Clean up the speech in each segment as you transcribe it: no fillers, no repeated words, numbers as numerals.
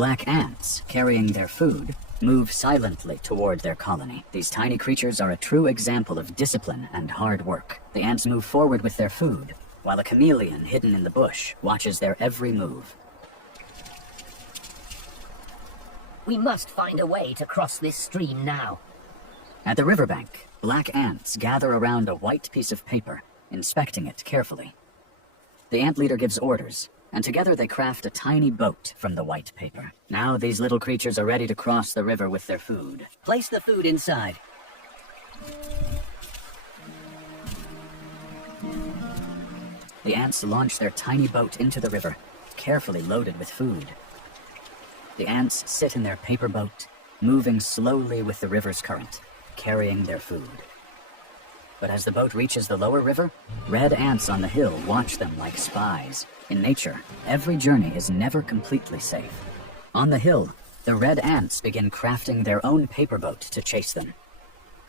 Black ants, carrying their food, move silently toward their colony. These tiny creatures are a true example of discipline and hard work. The ants move forward with their food, while a chameleon hidden in the bush watches their every move. We must find a way to cross this stream now. At the riverbank, black ants gather around a white piece of paper, inspecting it carefully. The ant leader gives orders, and together they craft a tiny boat from the white paper. Now these little creatures are ready to cross the river with their food. Place the food inside. The ants launch their tiny boat into the river, carefully loaded with food. The ants sit in their paper boat, moving slowly with the river's current, carrying their food. But as the boat reaches the lower river, red ants on the hill watch them like spies. In nature, every journey is never completely safe. On the hill, the red ants begin crafting their own paper boat to chase them.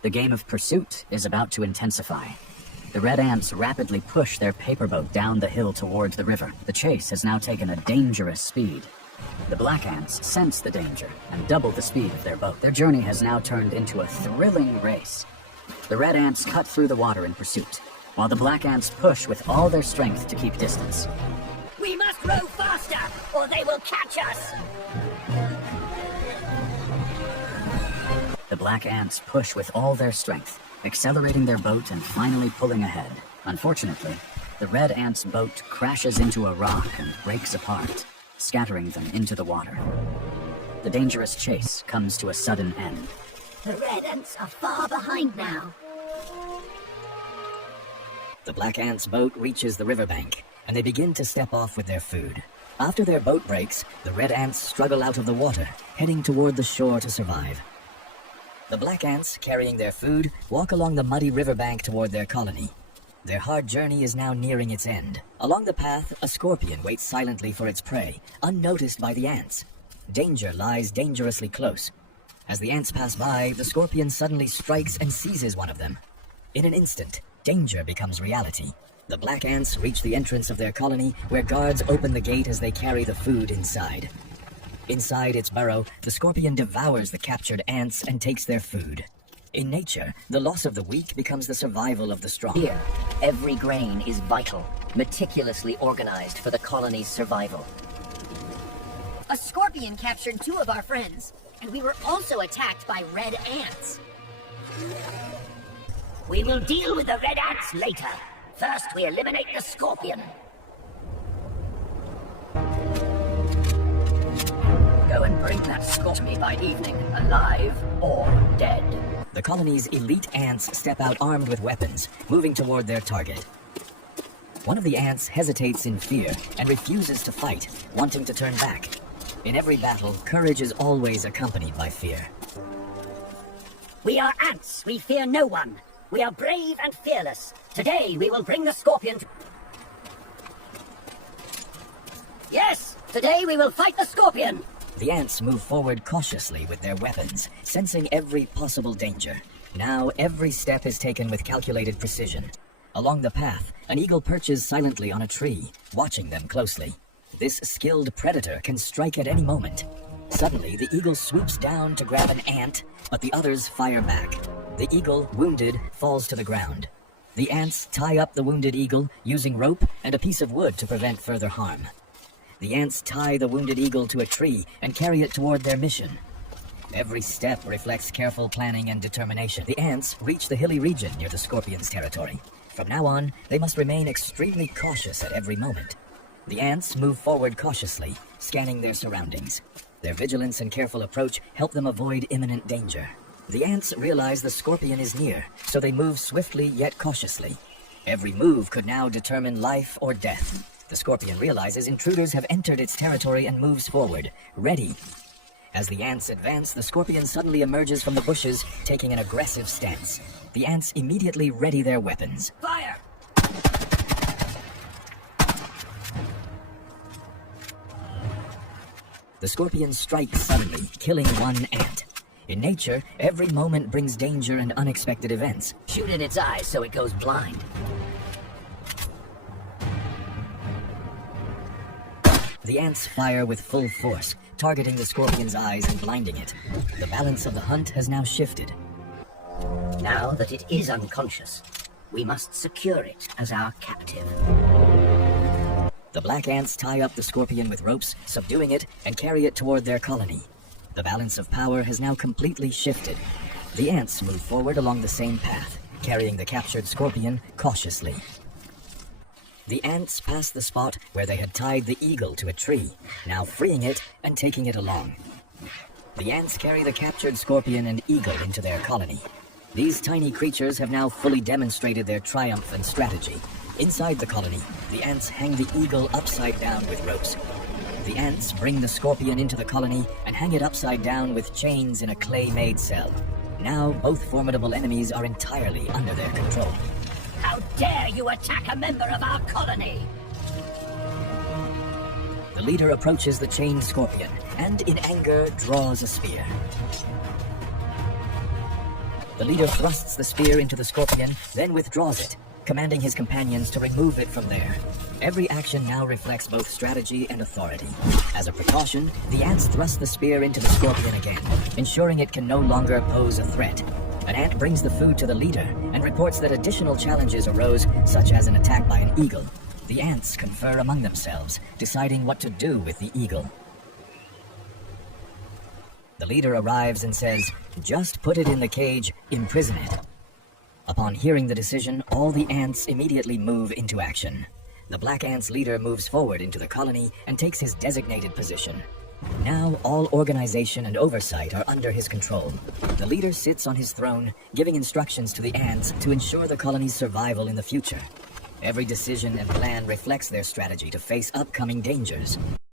The game of pursuit is about to intensify. The red ants rapidly push their paper boat down the hill towards the river. The chase has now taken a dangerous speed. The black ants sense the danger and double the speed of their boat. Their journey has now turned into a thrilling race. The red ants cut through the water in pursuit, while the black ants push with all their strength to keep distance. We must row faster, or they will catch us! The black ants push with all their strength, accelerating their boat and finally pulling ahead. Unfortunately, the red ants' boat crashes into a rock and breaks apart, scattering them into the water. The dangerous chase comes to a sudden end. The red ants are far behind now. The black ants' boat reaches the riverbank, and they begin to step off with their food. After their boat breaks, the red ants struggle out of the water, heading toward the shore to survive. The black ants, carrying their food, walk along the muddy riverbank toward their colony. Their hard journey is now nearing its end. Along the path, a scorpion waits silently for its prey, unnoticed by the ants. Danger lies dangerously close. As the ants pass by, the scorpion suddenly strikes and seizes one of them. In an instant, danger becomes reality. The black ants reach the entrance of their colony, where guards open the gate as they carry the food inside. Inside its burrow, the scorpion devours the captured ants and takes their food. In nature, the loss of the weak becomes the survival of the strong. Here, every grain is vital, meticulously organized for the colony's survival. A scorpion captured 2 of our friends, and we were also attacked by red ants. We will deal with the red ants later. First, we eliminate the scorpion. Go and bring that scorpion to me by evening, alive or dead. The colony's elite ants step out armed with weapons, moving toward their target. One of the ants hesitates in fear and refuses to fight, wanting to turn back. In every battle, courage is always accompanied by fear. We are ants. We fear no one. We are brave and fearless. Today, we will bring the scorpion to... Yes! Today, we will fight the scorpion! The ants move forward cautiously with their weapons, sensing every possible danger. Now, every step is taken with calculated precision. Along the path, an eagle perches silently on a tree, watching them closely. This skilled predator can strike at any moment. Suddenly, the eagle swoops down to grab an ant, but the others fire back. The eagle, wounded, falls to the ground. The ants tie up the wounded eagle using rope and a piece of wood to prevent further harm. The ants tie the wounded eagle to a tree and carry it toward their mission. Every step reflects careful planning and determination. The ants reach the hilly region near the scorpion's territory. From now on, they must remain extremely cautious at every moment. The ants move forward cautiously, scanning their surroundings. Their vigilance and careful approach help them avoid imminent danger. The ants realize the scorpion is near, so they move swiftly yet cautiously. Every move could now determine life or death. The scorpion realizes intruders have entered its territory and moves forward, ready. As the ants advance, the scorpion suddenly emerges from the bushes, taking an aggressive stance. The ants immediately ready their weapons. Fire! The scorpion strikes suddenly, killing one ant. In nature, every moment brings danger and unexpected events. Shoot in its eyes so it goes blind. The ants fire with full force, targeting the scorpion's eyes and blinding it. The balance of the hunt has now shifted. Now that it is unconscious, we must secure it as our captive. The black ants tie up the scorpion with ropes, subduing it, and carry it toward their colony. The balance of power has now completely shifted. The ants move forward along the same path, carrying the captured scorpion cautiously. The ants pass the spot where they had tied the eagle to a tree, now freeing it and taking it along. The ants carry the captured scorpion and eagle into their colony. These tiny creatures have now fully demonstrated their triumph and strategy. Inside the colony, the ants hang the eagle upside down with ropes. The ants bring the scorpion into the colony and hang it upside down with chains in a clay-made cell. Now, both formidable enemies are entirely under their control. How dare you attack a member of our colony? The leader approaches the chained scorpion and, in anger, draws a spear. The leader thrusts the spear into the scorpion, then withdraws it, commanding his companions to remove it from there. Every action now reflects both strategy and authority. As a precaution, the ants thrust the spear into the scorpion again, ensuring it can no longer pose a threat. An ant brings the food to the leader and reports that additional challenges arose, such as an attack by an eagle. The ants confer among themselves, deciding what to do with the eagle. The leader arrives and says, "Just put it in the cage, imprison it." Upon hearing the decision, all the ants immediately move into action. The black ant's leader moves forward into the colony and takes his designated position. Now all organization and oversight are under his control. The leader sits on his throne, giving instructions to the ants to ensure the colony's survival in the future. Every decision and plan reflects their strategy to face upcoming dangers.